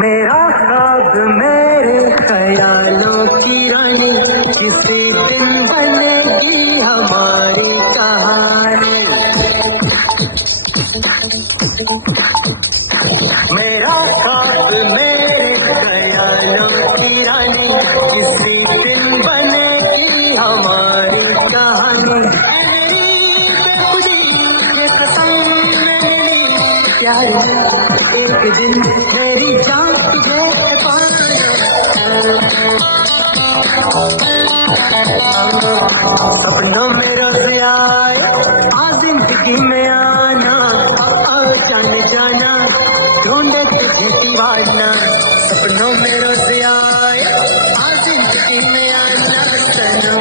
मेरा ख्वाब मेरे ख्यालों की रानी, किसी दिन बनेगी हमारी कहानी। मेरा ख्वाब मेरे ख्यालों की रानी, किसी दिन बनेगी हमारी कहानी। प्यार एक दिन मेरी जान तुझे सपनों में रोज आए आज जिंदगी में आना, जाने जाना ढूंढे तुझे दीवाना। सपनों में रोज आए आज जिंदगी में आना सनम।